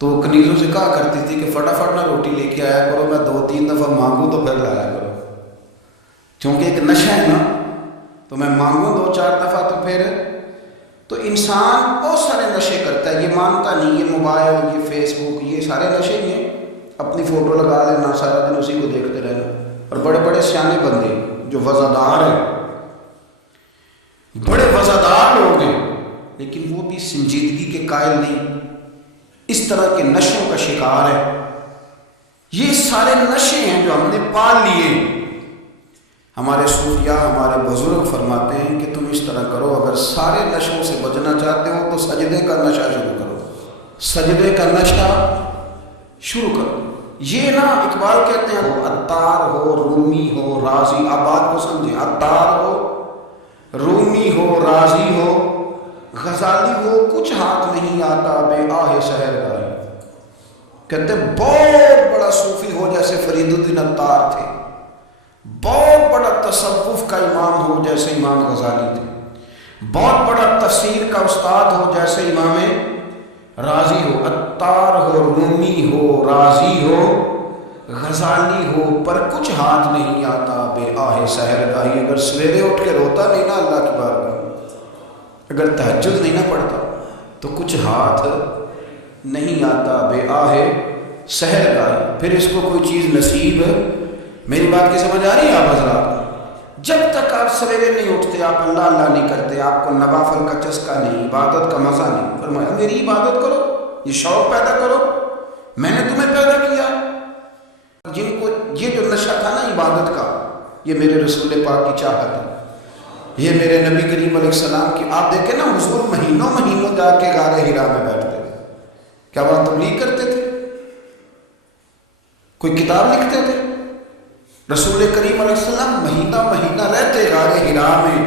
تو وہ کنیزوں سے کہا کرتی تھی کہ فٹافٹ نہ روٹی لے کے آیا کرو، میں 2-3 دفعہ مانگوں تو پھر لایا کرو، چونکہ ایک نشہ ہے نا، تو میں مانگوں 2-4 دفعہ تو پھر۔ تو انسان بہت سارے نشے کرتا ہے، یہ مانتا نہیں، یہ موبائل، یہ فیس بک، یہ سارے نشے ہی ہیں۔ اپنی فوٹو لگا لینا، سارا دن اسی کو دیکھتے رہنا، اور بڑے بڑے سیانے بندے جو وزادار ہیں، بڑے وزادار لوگ ہیں، لیکن وہ بھی سنجیدگی کے قائل نہیں، اس طرح کے نشوں کا شکار ہے۔ یہ سارے نشے ہیں جو ہم نے پال لیے۔ ہمارے صوفیاء، ہمارے بزرگ فرماتے ہیں کہ تم اس طرح کرو، اگر سارے نشوں سے بچنا چاہتے ہو تو سجدے کا نشہ شروع کرو، سجدے کا نشہ شروع کرو۔ یہ نا اقبال کہتے ہیں عطار ہو، رومی ہو، رازی، آپ بات کو سمجھیں، عطار ہو، رومی ہو، رازی ہو، غزالی ہو، کچھ ہاتھ نہیں آتا بے آہ سحر گاہی۔ کہتے ہیں بہت بڑا صوفی ہو جیسے فرید الدین عطار تھے، بہت بڑا تصوف کا امام ہو جیسے امام غزالی تھے، بہت بڑا تفسیر کا استاد ہو جیسے امام رازی ہو، عطار ہو، رومی ہو، رازی ہو، غزالی ہو، پر کچھ ہاتھ نہیں آتا بے آہ سحر گاہی۔ اگر سویرے اٹھ کے روتا نہیں نا اللہ کی بارگاہ میں، اگر تہجد نہیں نہ پڑھتا تو کچھ ہاتھ نہیں آتا بے آہ سحر گاہی۔ پھر اس کو کوئی چیز نصیب، میری بات کی سمجھ آ رہی ہے آپ حضرات؟ جب تک آپ سویرے نہیں اٹھتے، آپ اللہ اللہ نہیں کرتے، آپ کو نوافل کا چسکا نہیں، عبادت کا مزہ نہیں، فرمایا میری عبادت کرو، یہ شوق پیدا کرو، میں نے تمہیں پیدا کیا۔ جن کو یہ جو نشہ تھا نا عبادت کا، یہ میرے رسول پاک کی چاہت ہے، یہ میرے نبی کریم علیہ السلام کی۔ آپ دیکھیں نا حضور مہینوں مہینوں جا کے غار حرا میں بیٹھتے تھے، کیا وہ تبلیغ کرتے تھے؟ کوئی کتاب لکھتے تھے؟ رسول کریم علیہ السلام مہینہ مہینہ رہتے غار حرا میں،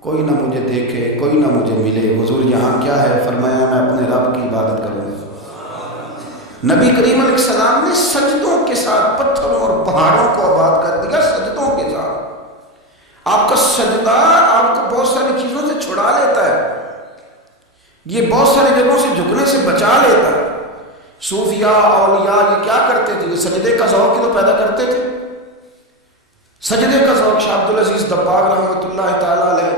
کوئی نہ مجھے دیکھے، کوئی نہ مجھے ملے، حضور یہاں کیا ہے؟ فرمایا میں اپنے رب کی عبادت کروں گا۔ نبی کریم علیہ السلام نے سجدوں کے ساتھ پتھروں اور پہاڑوں کو آباد کر دیا، سجدوں کے ساتھ۔ آپ کا سجدہ آپ کو بہت ساری چیزوں سے چھڑا لیتا ہے، یہ بہت ساری جگہوں سے جھکنے سے بچا لیتا ہے۔ صوفیاء، اولیاء یہ کیا کرتے تھے؟ یہ سجدے کا ذوق ہی تو پیدا کرتے تھے، سجدے کا ذوق۔ شاہ عبدالعزیز دباغ رحمۃ اللہ تعالیٰ علیہ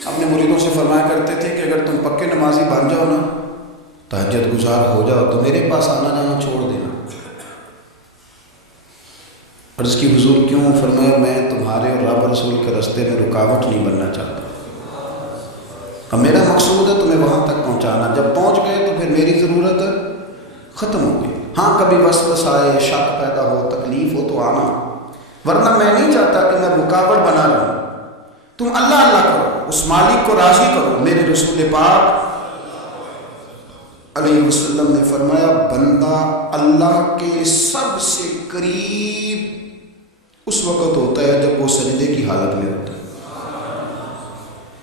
اپنے مریدوں سے فرمایا کرتے تھے کہ اگر تم پکے نمازی بن جاؤ نا، تہجد گزار ہو جاؤ، تو میرے پاس آنا جانا چھوڑ دینا۔ عرض کی حضور کیوں؟ فرمایا میں تمہارے اور رب رسول کے راستے میں رکاوٹ نہیں بننا چاہتا، اور میرا مقصود ہے تمہیں وہاں تک پہنچانا۔ جب پہنچ گئے تو پھر میری ضرورت ختم ہو گئی۔ ہاں کبھی وسوسہ آئے، شک پیدا ہو، تکلیف ہو تو آنا، ورنہ میں نہیں چاہتا کہ میں رکاوٹ بنا لوں۔ تم اللہ اللہ کرو، اس مالک کو راضی کرو۔ میرے رسول پاک علیہ وسلم نے فرمایا بندہ اللہ کے سب سے قریب اس وقت ہوتا ہے جب وہ سجدے کی حالت میں ہوتا ہے۔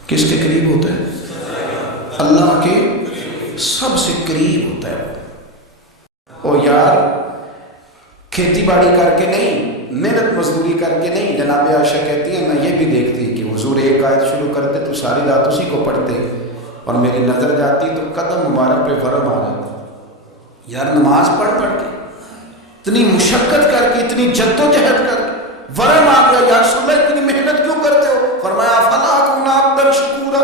کس کے قریب ہوتا ہے؟ اللہ کے سب سے قریب ہوتا ہے۔ او یار کھیتی باڑی کر کے نہیں، محنت مزدوری کر کے نہیں۔ جناب عائشہ کہتی ہے میں یہ بھی دیکھتی کہ حضور ایک آیت شروع کرتے تو ساری رات اسی کو پڑھتے، اور میری نظر جاتی تو قدم مبارک پہ ورم آ جاتا۔ یار نماز پڑھ پڑھ کے، اتنی مشقت کر کے، اتنی جد و جہد کر کے ورم آ گیا، یا رسول اللہ اتنی محنت کیوں کرتے ہو؟ فرمایا فلا اکون عبدا شکورا،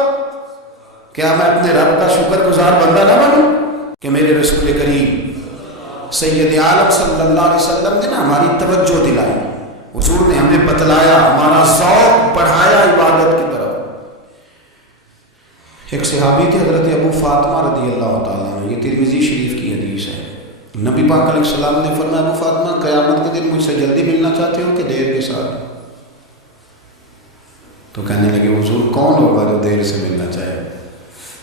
کیا میں اپنے رب کا شکر گزار بندہ نہ بنوں؟ کہ میرے رسول کریم سید عالم صلی اللہ علیہ وسلم نے نا ہماری توجہ دلائی، حضور نے ہمیں بتلایا، ہمارا ذوق بڑھایا عبادت کی طرف۔ ایک صحابی تھے حضرت ابو فاطمہ رضی اللہ تعالیٰ عنہ، یہ ترمذی شریف کی حدیث ہے۔ نبی پاک علیہ السلام نے فرمایا ابو فاطمہ قیامت کے دن مجھ سے جلدی ملنا چاہتے ہو کہ دیر کے ساتھ؟ تو کہنے لگے حضور کون ہوگا جو دیر سے ملنا چاہے؟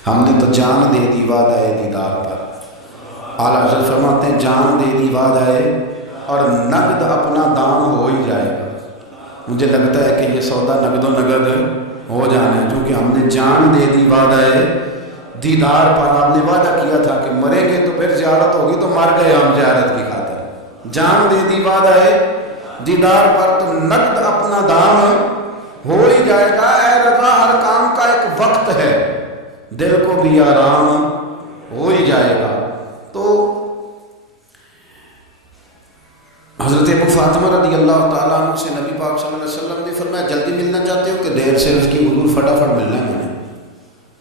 ہم نے تو جان دے دی وعدہ دیدار پر۔ اعلیٰ حضرت فرماتے ہیں جان دے دی وعدہ اور نقد اپنا دام ہو ہی جائے گا۔ مجھے لگتا ہے کہ یہ سودا نقد و نقد ہو جانا ہے، کیونکہ ہم نے جان دے دی وعدہ دیدار پر۔ آپ نے وعدہ کیا تھا کہ مریں گے تو پھر زیارت ہوگی، تو مر گئے ہم زیارت کی خاطر۔ جان دے دی وعدہ دیدار پر، تو نقد اپنا دام ہو ہی جائے گا۔ اے رضا ہر کام کا ایک وقت ہے، دل کو بھی آرام ہو ہی جائے سے اس کی حضور فٹافٹ ملنا ہے مجھے،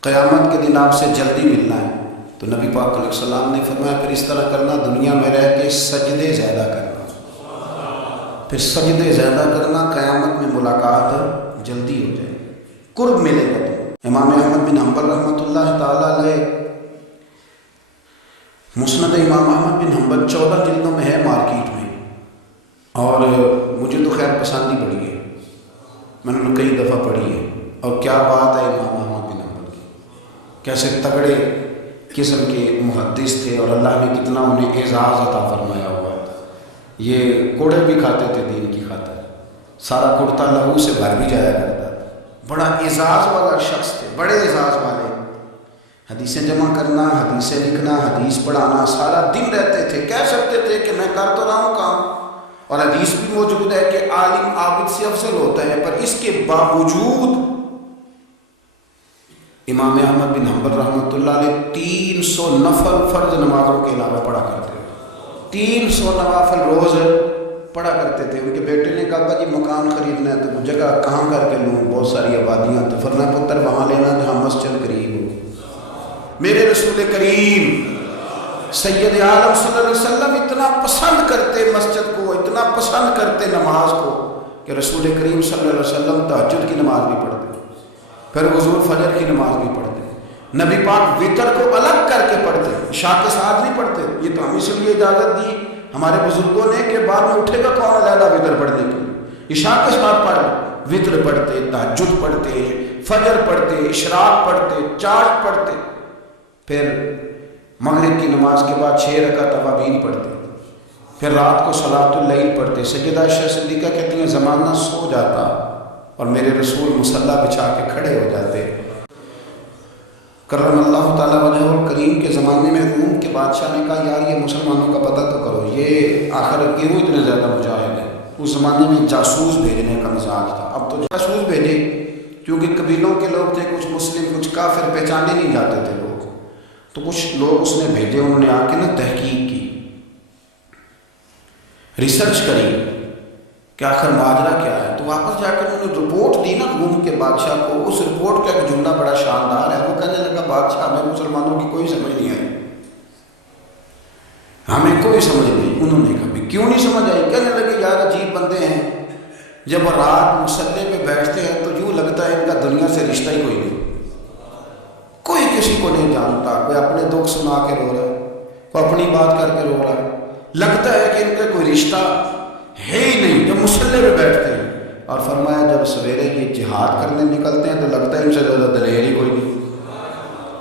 قیامت کے دن آپ سے جلدی ملنا ہے۔ تو نبی پاک علیہ السلام نے فرمایا پھر اس طرح کرنا، دنیا میں رہ کے سجدے زیادہ کرنا، پھر سجدے زیادہ کرنا، قیامت میں ملاقات جلدی ہو جائے، قرب ملے گا۔ تو امام احمد بن حنبل رحمۃ اللہ تعالیٰ علیہ، مسند امام احمد بن حنبل 14 جلدوں میں ہے مارکیٹ میں، اور مجھے تو خیر پسند ہی پڑی ہے، میں نے کئی دفعہ پڑھی ہے۔ اور کیا بات ہے امام احمد بن حنبل کی، کیسے تگڑے قسم کے محدث تھے، اور اللہ نے کتنا انہیں اعزاز عطا فرمایا ہوا ہے۔ یہ کوڑے بھی کھاتے تھے دین کی خاطر، سارا کرتا لہو سے بھر بھی جایا کرتا تھا، بڑا اعزاز والا شخص تھے، بڑے اعزاز والے۔ حدیثیں جمع کرنا، حدیثیں لکھنا، حدیث پڑھانا، سارا دن رہتے تھے۔ کہہ سکتے تھے کہ میں کر تو رہا ہوں کام، اور حدیث بھی موجود ہے کہ عالم عابد سے افضل ہوتا ہے، پر اس کے باوجود امام احمد بن حنبل رحمۃ اللہ علیہ 300 نفل فرض نمازوں کے علاوہ پڑھا کرتے تھے، 300 نوافل روز پڑھا کرتے تھے۔ ان کے بیٹے نے کہا جی مکان خریدنا ہے تو جگہ کہاں کر کے لوں، بہت ساری آبادیاں، تو فرمایا پتر وہاں لینا جہاں مسجد قریب ہو۔ میرے رسول کریم سید عالم صلی اللہ علیہ وسلم اتنا پسند کرتے مسجد کو، اتنا پسند کرتے نماز کو، کہ رسول کریم صلی اللہ علیہ وسلم تہجد کی نماز بھی پڑھتے، پھر حضور فجر کی نماز بھی پڑھتے، نبی پاک وتر کو الگ کر کے پڑھتے، عشاء کے ساتھ نہیں پڑھتے۔ یہ تو ہم اس لیے اجازت دی ہمارے بزرگوں نے کہ بعد میں اٹھے گا کون علیحدہ وتر پڑھنے کے لیے، عشاء کے ساتھ پڑھ وتر پڑھتے، تہجد پڑھتے، فجر پڑھتے، اشراق پڑھتے، چاشت پڑھتے، پھر مغرب کی نماز کے بعد 6 رکعت اوابین پڑھتے، پھر رات کو صلاۃ اللیل پڑھتے۔ سیدہ عائشہ صدیقہ کہتی ہیں زمانہ سو جاتا اور میرے رسول مصلی بچھا کے کھڑے ہو جاتے۔ کرم اللہ تعالیٰ وجہہ الکریم کے زمانے میں روم کے بادشاہ نے کہا یار یہ مسلمانوں کا پتہ تو کرو، یہ آخر کیوں اتنے زیادہ مجاہد ہیں۔ اس زمانے میں جاسوس بھیجنے کا مزاج تھا، اب تو جاسوس بھیجے کیونکہ قبیلوں کے لوگ تھے، کچھ مسلم کچھ کافر، پہچانے نہیں جاتے تھے لوگ، تو کچھ لوگ اس نے بھیجے، انہوں نے آ کے نا تحقیق کی، ریسرچ کری کہ آخر ماجرا کیا ہے۔ تو واپس جا کے انہوں نے رپورٹ دی نا روم کے بادشاہ کو۔ اس رپورٹ کا ایک جملہ بڑا شاندار ہے، وہ کہنے لگا بادشاہ ہمیں مسلمانوں کی کوئی سمجھ نہیں آئی، ہمیں کوئی سمجھ نہیں۔ انہوں نے کہا کیوں نہیں سمجھ آئی؟ کہنے لگے یار عجیب بندے ہیں، جب رات مصلی پہ بیٹھتے ہیں تو یوں لگتا ہے ان کا دنیا سے رشتہ ہی کوئی نہیں، کوئی کسی کو نہیں جانتا، کوئی اپنے دکھ سنا کے رو رہا ہے، کوئی اپنی بات کر کے رو رہا ہے، لگتا ہے کہ ان کا کوئی رشتہ ہے ہی نہیں جب مصلی پہ بیٹھتے ہیں۔ اور فرمایا جب سویرے یہ جہاد کرنے نکلتے ہیں تو لگتا ہے ان سے زیادہ دلیر ہی کوئی نہیں۔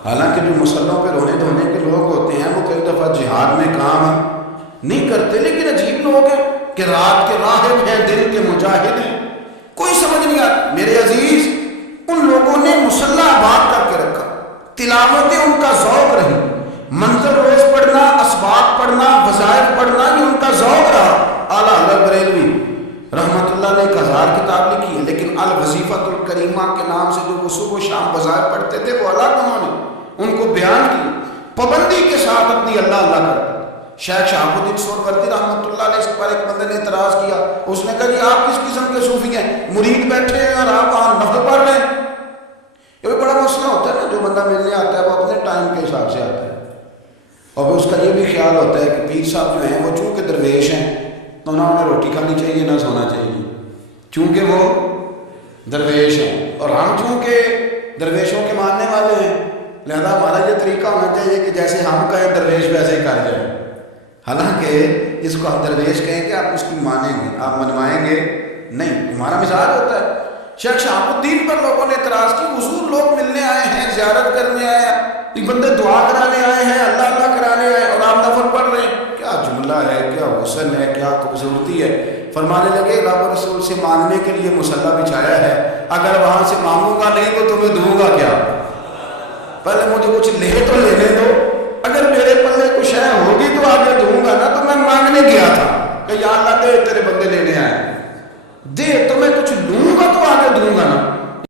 حالانکہ جو مسلوں پہ رونے دھونے کے لوگ ہوتے ہیں وہ کئی دفعہ جہاد میں کام نہیں کرتے، لیکن عجیب لوگ ہیں کہ رات کے راہب ہیں، دل کے مجاہد ہیں، کوئی سمجھ نہیں آتا۔ میرے عزیز ان لوگوں نے مصلی آباد کر کے رکھا، تلاوتیں ان کا ذوق رہی، منظر روز پڑھنا، اسباق پڑھنا، وظائف پڑھنا، یہ ان کا ذوق رہا۔ اعلیٰ حضرت بریلوی رحمۃ اللہ نے 1000 کتاب لکھی ہے، لیکن الوظیفۃ الکریمہ کے نام سے جو وہ صبح و شام وظائف پڑھتے تھے وہ الگ انہوں نے ان کو بیان کی، پابندی کے ساتھ اپنی اللہ اللہ کرتے۔ شیخ شہاب الدین سہروردی رحمۃ اللہ علیہ اس پر ایک بندے نے اعتراض کیا، اس نے کہا جی آپ کس قسم کے صوفی ہیں، مرید بیٹھے ہیں اور آپ وہاں نفل پڑھ رہے ہیں۔ یہ بڑا مسئلہ ہوتا ہے نا، جو بندہ ملنے آتا ہے وہ اپنے ٹائم کے حساب سے آتا ہے، اور اس کا یہ بھی خیال ہوتا ہے کہ پیر صاحب جو ہیں وہ چونکہ درویش ہیں تو نہ انہیں روٹی کھانی چاہیے نہ سونا چاہیے، چونکہ وہ درویش ہیں، اور ہم چونکہ درویشوں کے ماننے والے ہیں لہذا ہمارا یہ طریقہ ہونا چاہیے کہ جیسے ہم کہیں درویش ویسے ہی کر جائیں۔ حالانکہ اس کو ہم درویش کہیں کہ آپ اس کی مانیں گے، آپ منوائیں گے نہیں، ہمارا مزاج ہوتا ہے۔ شیخ شہاب الدین پر لوگوں نے اعتراض کی، حضور لوگ ملنے آئے ہیں، زیارت کرنے آئے ہیں، یہ بندے دعا کرانے آئے ہیں، اللہ اللہ کرانے آئے ہیں، اور آپ نفل پڑھ رہے ہیں، کیا جملہ ہے، کیا حسن ہے، کیا خوبصورتی ہے۔ فرمانے لگے رب رسول سے مانگنے کے لیے مصلی بچھایا ہے، اگر وہاں سے مانگوں گا نہیں تو تمہیں دوں گا کیا؟ پہلے مجھے کچھ لے تو لینے دو، اگر میرے پلے کچھ ہے ہوگی تو آگے دوں گا نا۔ تو میں مانگنے گیا تھا کہ یا اللہ دے، تیرے بندے لینے آئے، دے تو میں کچھ دوں گا تو آگے دوں گا نا۔